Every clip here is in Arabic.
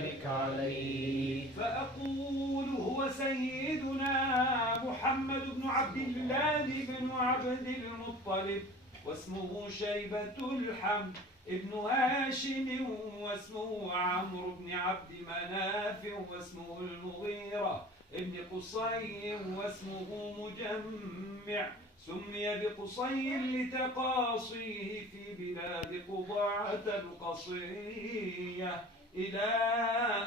وبارك عليه. فأقول هو سيدنا محمد بن عبد الله بن عبد المطلب، واسمه شيبة الحمد ابن هاشم، واسمه عمرو بن عبد مناف، واسمه المغيرة ابن قصي، واسمه مجمع، سمي بقصي لتقاصيه في بلاد قضاعة القصية، إلى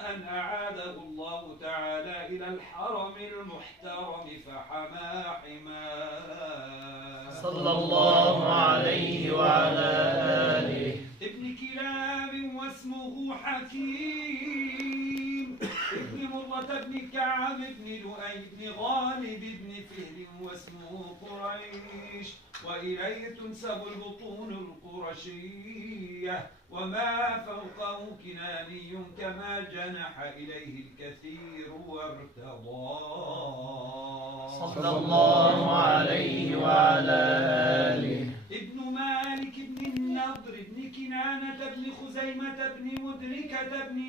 أن أعاده الله تعالى إلى الحرم المحترم فحما حماه صلى الله عليه وعلى آله. ابن كلاب واسمه حكيم ابن مرة بن كعب بن لؤي بن غالب بن فهر، واسمه قريش، وإليه تنسب البطون القرشية، وما فوقه كناني كما جنح إليه الكثير وارتضاه صلى الله عليه وعلى آله. ابن مالك بن النضر بن كنانة بن خزيمة بن مدركة بن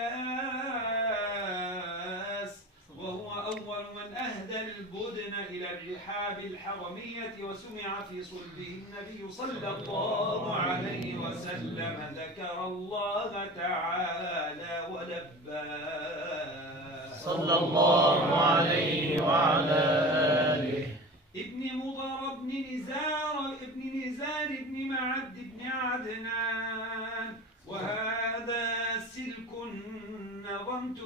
إلياس، وهو أول من أهدى البدن إلى الرحاب الحرمية، وسمع في صلبه النبي صلى الله عليه وسلم ذكر الله تعالى ولباه صلى الله عليه وعلى آله. ابن مضر بن نزار بن معد بن عدنان، وهذا سلك نظمت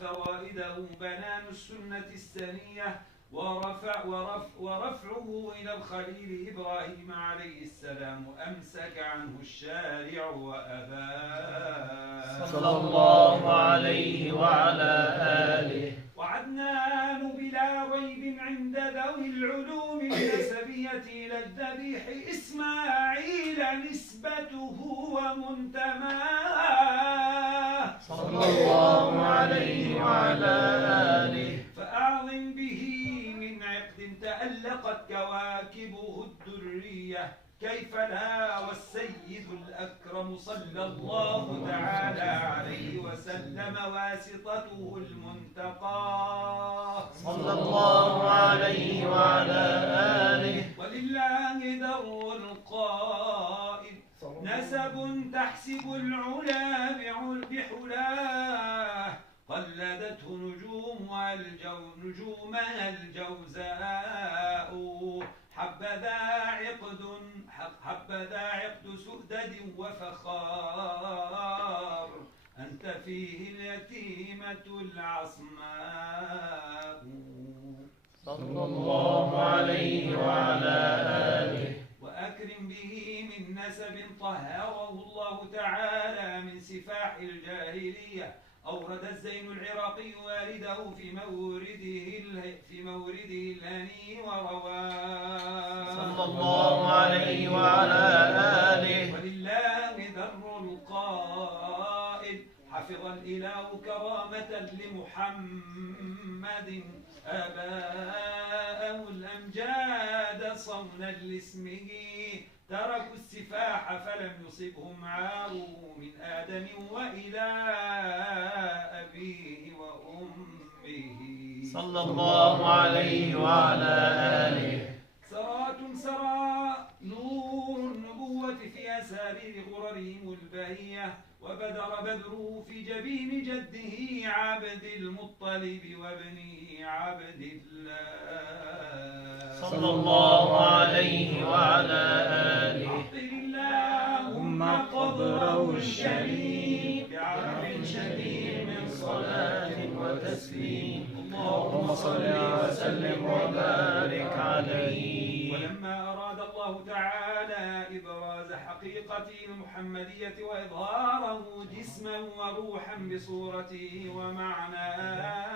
فرائده بنان السنة السنية، ورفعه إلى الخليل إبراهيم عليه السلام أمسك عنه الشارع وأباه صلى الله عليه وعلى آله. وعدنان بلا ريب عند ذوي العلوم النسبية إلى الذبيح إسماعيل نسبته ومنتماه صلى الله عليه وعلى آله. فأعظم به من عقد تألقت كواكبه الدرية، كيف لا والسيد الأكرم صلى الله تعالى عليه وسلم واسطته المنتقى صلى الله عليه وعلى آله. ولله در القائل نسب تحسب العلا بحلاه، قلدته نجومها الجوزاء، حبذا عقد سؤدد وفخار، أنت فيه اليتيمة العصماء صلى الله عليه وعلى آله. وأكرم به من نسب طهره الله تعالى من سفاح الجاهلية. أورد الزين العراقي والده في مورده الهني ورواه صلى الله عليه وعلى آله. ولله در القائل حفظ الإله كرامة لمحمد، آباءه الأمجاد صونا لاسمه، تركوا السفاح فلم يصبهم عار من آدم وإلى أبيه وأمه صلى الله عليه وعلى آله. سرى نور النبوة في أسارير غررهم البهية، وبدر بدره في جبين جده عبد المطلب وابنه عبد الله صلى الله عليه وعلى آله. عطر اللهم قبره الشريف بعرف شديد من صلاة وتسليم، اللهم صل وسلم وبارك عليه. ولما أراد الله تعالى إبراز حقيقته المحمدية وإظهاره جسما وروحا بصورته ومعناه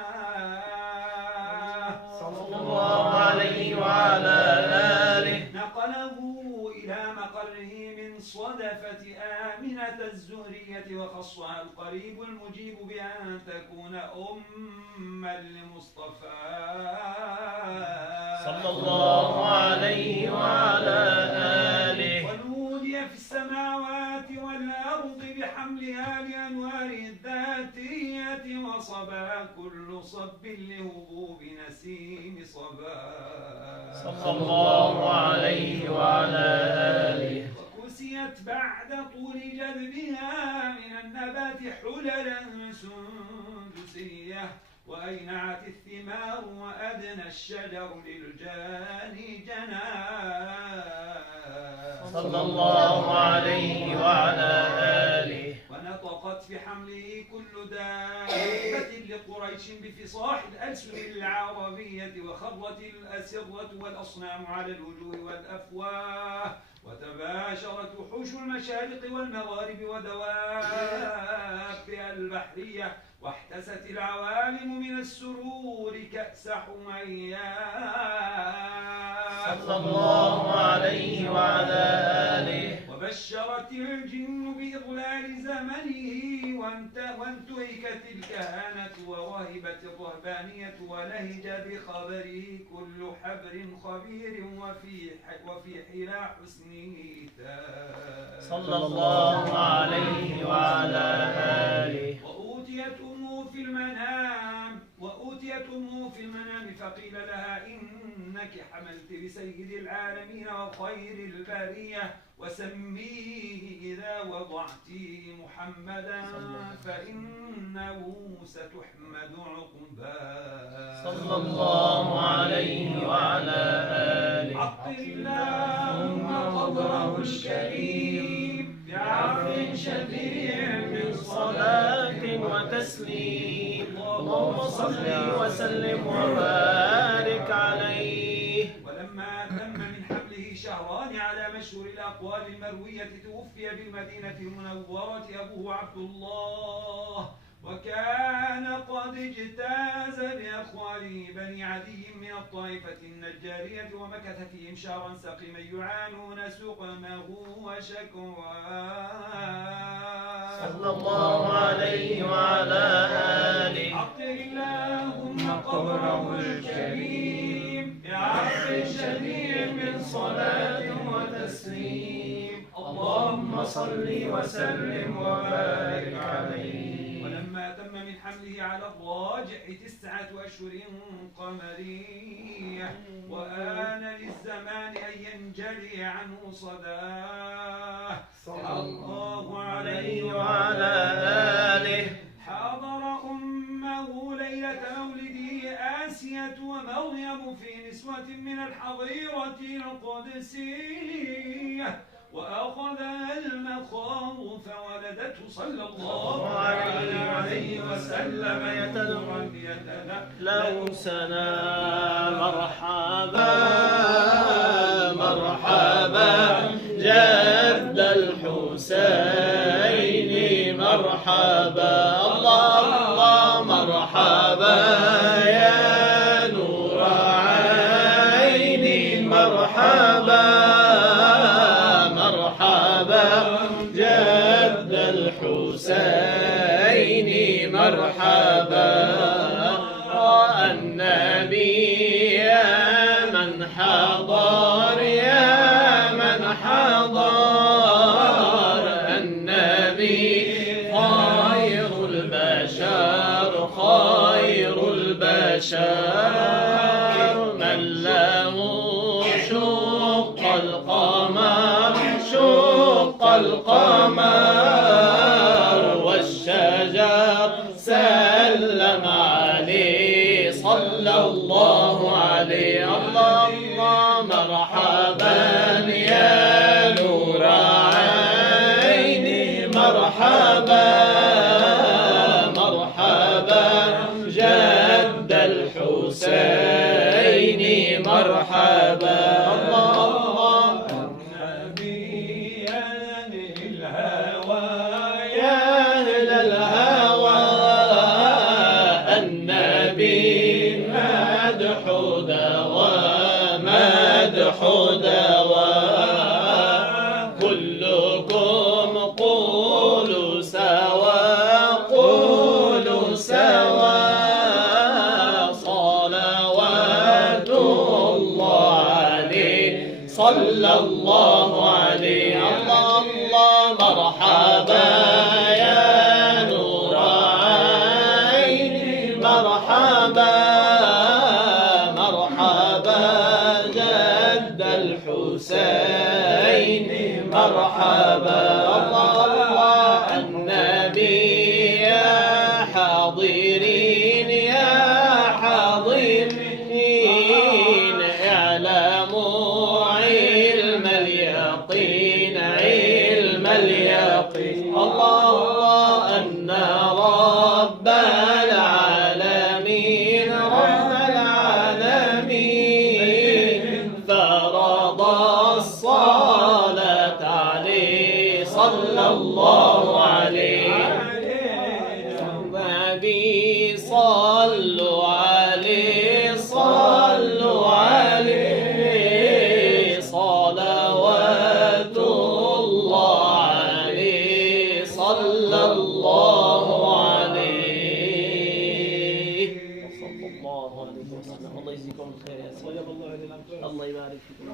صلى الله عليه وعلى آله، نقله إلى مقره من صدفة آمنة الزهرية، وخصها القريب المجيب بأن تكون أما لمصطفى صلى الله عليه وعلى آله. ونودي في السماوات والأرض كلها لأنوار الذاتية وصبا كل صب لهبوب نسيم صبا صلى الله عليه وعلى آله. وكسيت بعد طول جذبها من النبات حللا سندسية وأينعت الثمار وأدنى الشجر للجاني جنان صلى الله عليه وعلى آله. ونطقت في حمله كل دابة لقريش بفصاح الألسن العربية وخرت الأسرة والأصنام على الوجوه والأفواه وتباشرت وحوش المشارق والمغارب ودوابها البحرية واحتست العوالم من السرور كأس حمياه صلى الله عليه وعلى آله. وبشرت الجن بإضلال زمنه وانتهكت الكهانة ورهبت الرهبانية ولهج بخبره كل حبر خبير وفي حلا حسنه صلى الله عليه وعلى آله. وأوتيت أمه في المنام فقيل لها إنك حملت بسيد العالمين وخير البرية وسميه إذا وضعتيه محمدا فإنه ستحمد عقباه صلى الله عليه وعلى آله. عطر اللهم قبره الكريم بعفو شفيع من صلاة وتسليم. اللهم صل وسلم وبارك عليه. ولما تم من حمله شهران على مشهور الأقوال المروية توفي بالمدينة المنورة أبوه عبد الله وكان قد اجتاز بأخواله بني عدي من الطائفة النجارية ومكث فيهم شهرا سقيما يعانون سقمه وشكواه صلى الله عليه وعلى آله. عطر اللهم قبره الكريم بعفو شديد من صلاة وتسليم. اللهم صل وسلم وبارك عليه. ولما تم من حمله على الراجع 9 أشهر قمرية وآن للزمان أن ينجلي عنه صداه صلى الله عليه وعلى آله. حاضر أمه ليلة مولده آسية ومريم في نسوة من الحظيرة القدسية وأخذها المخاض فولدته صلى الله عليه وسلم لو سنا مرحبا مرحبا جد الحسين مرحبا الله الله مرحبا يا نور عيني مرحبا مرحبا جد الحسين مرحبا النبي يا من حضر يا من حضر النبي خير البشر خير البشر من له شق القمر شق القمر والشجر سلم عليه صلى الله عليه اللهم مرحبا يا نور عيني مرحبا مرحبا جد الحسين مرحبا الله النبي يا أهل الهوى يا أهل الهوى النبي مدح دواء مدح دواء كلكم قولوا سوا قولوا سوا صلوات الله عليه صلى الله عليه الله مرحبا يا يقين الله أن رب العالمين فرض الصلاة عليه صلى الله عليه النبي صلوا عليه صلوات الله عليه صلى الله عليه صلى الله عليه وسلم. الله يجزيكم الخير يا سيدي. الله يبارك فيكم.